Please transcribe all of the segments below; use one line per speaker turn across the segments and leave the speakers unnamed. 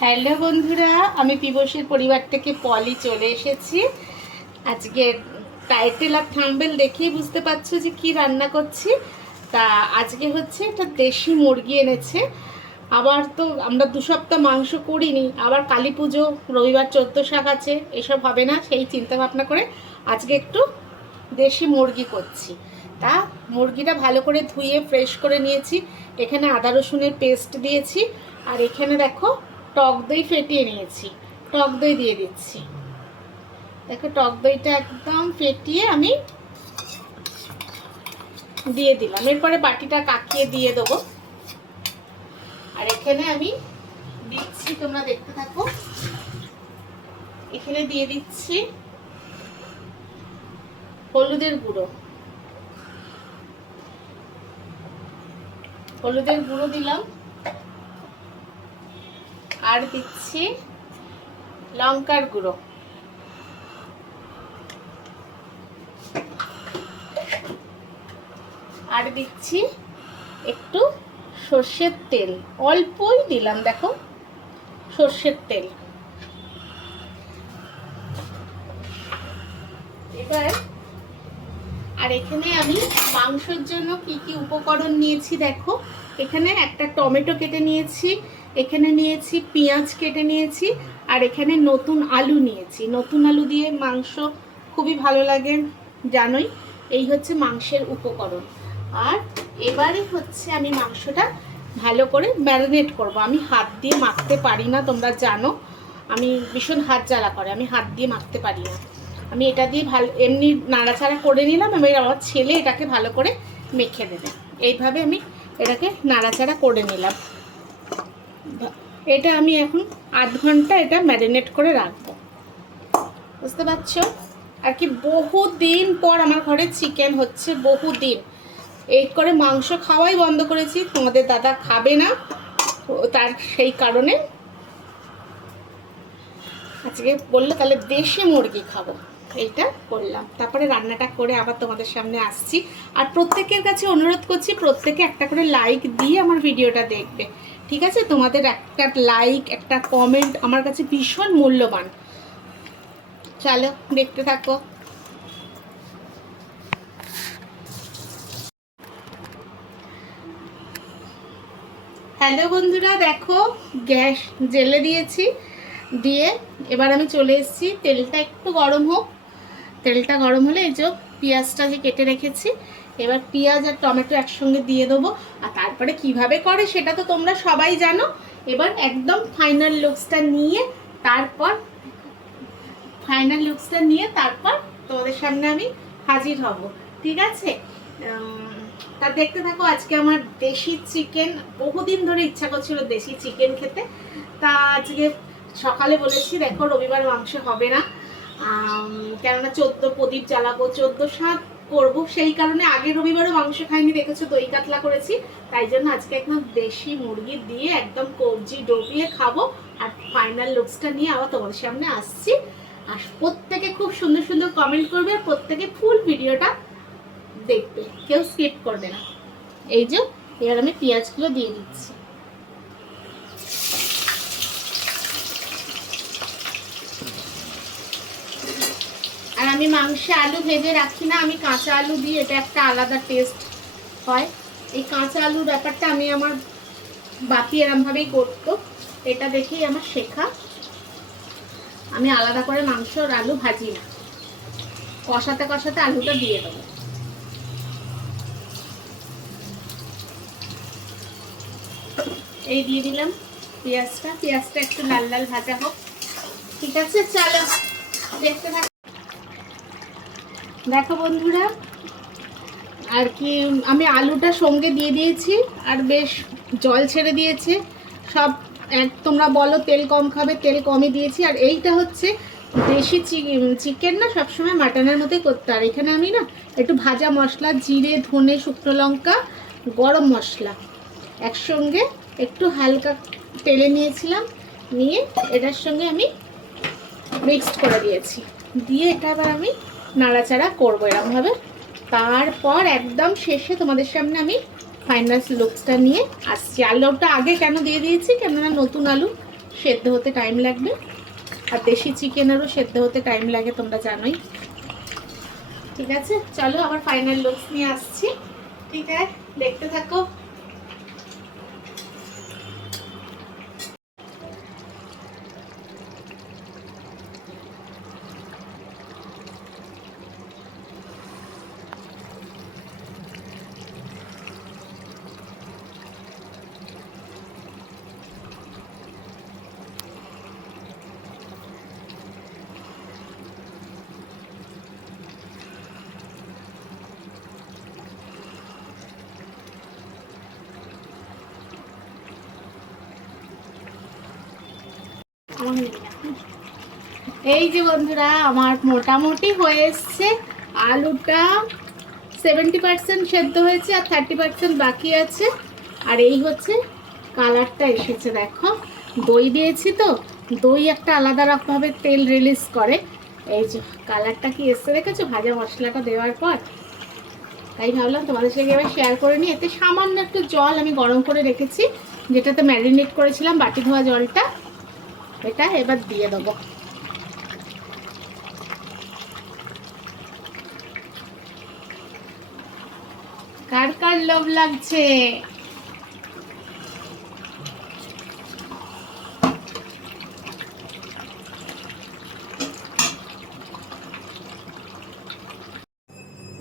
Hello বন্ধুরা, আমি পিবসের পরিবার থেকে পলি চলে এসেছি। আজকে টাইটেল আর থাম্বেল দেখেই বুঝতে পারছ যে কি রান্না করছি। তা আজকে হচ্ছে একটা দেশি মুরগি এনেছে। আবার তো আমরা দু সপ্তাহ মাংস করিনি, আবার কালী পুজো, রবিবার চোদ্দ শাক আছে, এসব হবে না, সেই চিন্তা ভাবনা করে আজকে একটু দেশি মুরগি করছি। তা মুরগিটা ভালো করে ধুয়ে ফ্রেশ করে নিয়েছি। এখানে আদা রসুনের পেস্ট দিয়েছি। আর এখানে দেখো টক দই ফেটিয়ে নিয়েছি। টক দই দিয়ে দিচ্ছি। দেখো, টক দইটা একদম ফেটিয়ে আমি দিয়ে দিলাম। এরপরে বাটিটা কাকিয়ে দিয়ে দেবো। আর এখানে আমি দিচ্ছি, তোমরা দেখতে থাকো। এখানে দিয়ে দিচ্ছি হলুদের গুঁড়ো। হলুদের গুঁড়ো দিলাম। আর দিচ্ছি লঙ্কার গুঁড়ো। আর দিচ্ছি একটু সর্ষের তেল। অল্পই দিলাম, দেখো, সর্ষের তেল। এবার, আর এখানে আমি মাংসর জন্য কি কি উপকরণ নিয়েছি দেখো। এখানে একটা টমেটো কেটে নিয়েছি এখানে নিয়েছি, পেঁয়াজ কেটে নিয়েছি আর এখানে নতুন আলু নিয়েছি। নতুন আলু দিয়ে মাংস খুবই ভালো লাগে, জানোই। এই হচ্ছে মাংসের উপকরণ। আর এবারে হচ্ছে আমি মাংসটা ভালো করে ম্যারিনেট করব। আমি হাত দিয়ে মাখতে পারি না, তোমরা জানো। আমি ভীষণ হাত জ্বালা করে, আমি হাত দিয়ে মাখতে পারি না। আমি এটা দিয়ে ভালো, এমনি নাড়াচাড়া করে নিলাম আমি আমার ছেলে এটাকে ভালো করে মেখে দেবে। এইভাবে আমি এটাকে নাড়াচাড়া করে নিলাম। এটা আমি এখন আধ ঘণ্টা এটা ম্যারিনেট করে রাখব। বুঝতে পারছ? আর কি বহু দিন পর আমার ঘরে চিকেন হচ্ছে বহু দিন এই করে মাংস খাওয়াই বন্ধ করেছি, তোমাদের দাদা খাবে না তার সেই কারণে আজকে বলল তাহলে দেশি মুরগি খাব। এইটা করলাম তারপরে রান্নাটা করে আবার তোমাদের সামনে আসছি। আর প্রত্যেকের কাছে অনুরোধ করছি, প্রত্যেকে একটা করে লাইক দিয়ে আমার ভিডিওটা দেখবে। ঠিক আছে? তোমাদের একটা লাইক একটা কমেন্ট আমার কাছে ভীষণ মূল্যবান। চলো, দেখতে থাকো। হ্যালো বন্ধুরা, দেখো, গ্যাস জেলে দিয়েছি। দিয়ে এবার আমি চলে এসেছি। তেলটা একটু গরম হোক। তেলটা গরম হলে এই যে পেঁয়াজটা যে কেটে রেখেছি। এবার পেঁয়াজ আর টমেটো একসঙ্গে দিয়ে দেবো। আর তারপরে কীভাবে করে সেটা তো তোমরা সবাই জানো। এবার একদম ফাইনাল লুকসটা নিয়ে তারপর ফাইনাল লুকসটা নিয়ে তারপর তোমাদের সামনে আমি হাজির হব। ঠিক আছে? তা দেখতে থাকো, আজকে আমার দেশি চিকেন বহুদিন ধরে ইচ্ছা করছিল দেশি চিকেন খেতে। তা আজকে সকালে বলেছি, দেখো রবিবার মাংস হবে না। কেননা চোদ্দ প্রদীপ জ্বালাবো, চোদ্দ সাত করব। সেই কারণে আগের রবিবারও মাংস খাইনি, দেখেছ দই কাতলা করেছি। তাই জন্য আজকে একদম দেশি মুরগি দিয়ে একদম কবজি ডবিয়ে খাব। আর ফাইনাল লুকসটা নিয়ে আবার তোমাদের সামনে আসছি। আর প্রত্যেকে খুব সুন্দর সুন্দর কমেন্ট করবে আর প্রত্যেকে ফুল ভিডিওটা দেখবে। কেউ স্কিপ করবে না। এই যে, এবার আমি পেঁয়াজগুলো দিয়ে দিচ্ছি আর আমি মাংসে আলু ভেজে রাখি না, আমি কাঁচা আলু দিই এটা একটা আলাদা টেস্ট হয়। এই কাঁচা আলুর ব্যাপারটা আমি আমার বাপি এরমভাবেই করতো, এটা দেখেই আমার শেখা। আমি আলাদা করে মাংস আর আলু ভাজি না। কষাতে কষাতে আলুটা দিয়ে দেবো। এই দিয়ে দিলাম পেঁয়াজটা পেঁয়াজটা একটু লাল লাল ভাজা হোক। ঠিক আছে, চলো, দেখতে দেখো বন্ধুরা, আর কি, আমি আলুটা সঙ্গে দিয়ে দিয়েছি, আর বেশ জল ছেড়ে দিয়েছে। সব এক, তোমরা বলো তেল কম খাবে, তেল কমই দিয়েছি। আর এইটা হচ্ছে দেশি চিকেন না, সবসময় মাটনের মতোই করতে। আর এখানে আমি না, একটু ভাজা মশলা, জিরে, ধনে, শুকনো লঙ্কা, গরম মশলা একসঙ্গে একটু হালকা তেলে নিয়েছিলাম, নিয়ে এটার সঙ্গে আমি মিক্সড করে দিয়েছি। দিয়ে এটা আবার আমি নাড়াচাড়া করব এরকমভাবে। তারপর একদম শেষে তোমাদের সামনে আমি ফাইনাল লুকসটা নিয়ে আসছি। আলুটা আগে কেন দিয়ে দিয়েছি? কেননা নতুন আলু, সেদ্ধ হতে টাইম লাগবে। আর দেশি চিকেনেরও সেদ্ধ হতে টাইম লাগে, তোমরা জানোই। ঠিক আছে? চলো আবার ফাইনাল লুকস নিয়ে আসছি। ঠিক আছে? দেখতে থাকো। এই যে বন্ধুরা, আমার মোটামুটি হয়ে এসছে। আলুটা সেভেন্টি পার্সেন্ট সেদ্ধ হয়েছে আর থার্টি পার্সেন্ট বাকি আছে। আর এই হচ্ছে কালারটা এসেছে, দেখো। দই দিয়েছি তো, দই একটা আলাদা রকমভাবে তেল রিলিজ করে। এই যে কালারটা কি এসছে দেখেছ? ভাজা মশলাটা দেওয়ার পর। তাই ভাবলাম তোমাদের সঙ্গে এবার শেয়ার করে নিই। এতে সামান্য একটু জল আমি গরম করে রেখেছি, যেটাতে ম্যারিনেট করেছিলাম বাটি ধোয়া জলটা। এটা এবার দিয়ে দেবো। কার কার লোভ লাগছে?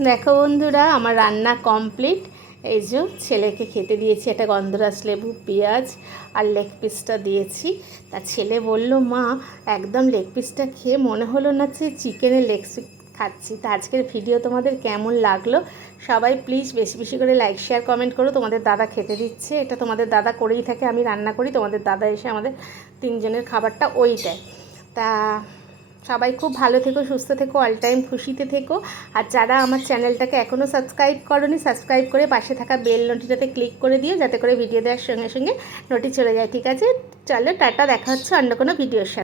দেখো বন্ধুরা আমার রান্না কমপ্লিট। এই যে ছেলেকে খেতে দিয়েছি, একটা গন্ধরাজ লেবু, পেঁয়াজ আর লেগ পিসটা দিয়েছি। তা ছেলে বলল, মা, একদম লেগ পিসটা খেয়ে মনে হলো না যে চিকেনের লেগ খাচ্ছি। তা আজকের ভিডিও তোমাদের কেমন লাগল? সবাই প্লিজ বেশি বেশি করে লাইক শেয়ার কমেন্ট করো। তোমাদের দাদা খেতে দিচ্ছে। এটা তোমাদের দাদা করেই থাকে, আমি রান্না করি। তোমাদের দাদা এসে আমাদের তিনজনের খাবারটা ওই দেয়। তা সবাই খুব ভালো থেকো, সুস্থ থেকো অল টাইম খুশিতে থেকো। আর যারা আমার চ্যানেলটাকে এখনও সাবস্ক্রাইব করনি সাবস্ক্রাইব করে পাশে থাকা বেল নোটিটাতে ক্লিক করে দিও, যাতে করে ভিডিও দেওয়ার সঙ্গে সঙ্গে নোটি চলে যায়। ঠিক আছে? চলো, টাটা, দেখা হচ্ছে অন্য কোনো ভিডিওর সাথে।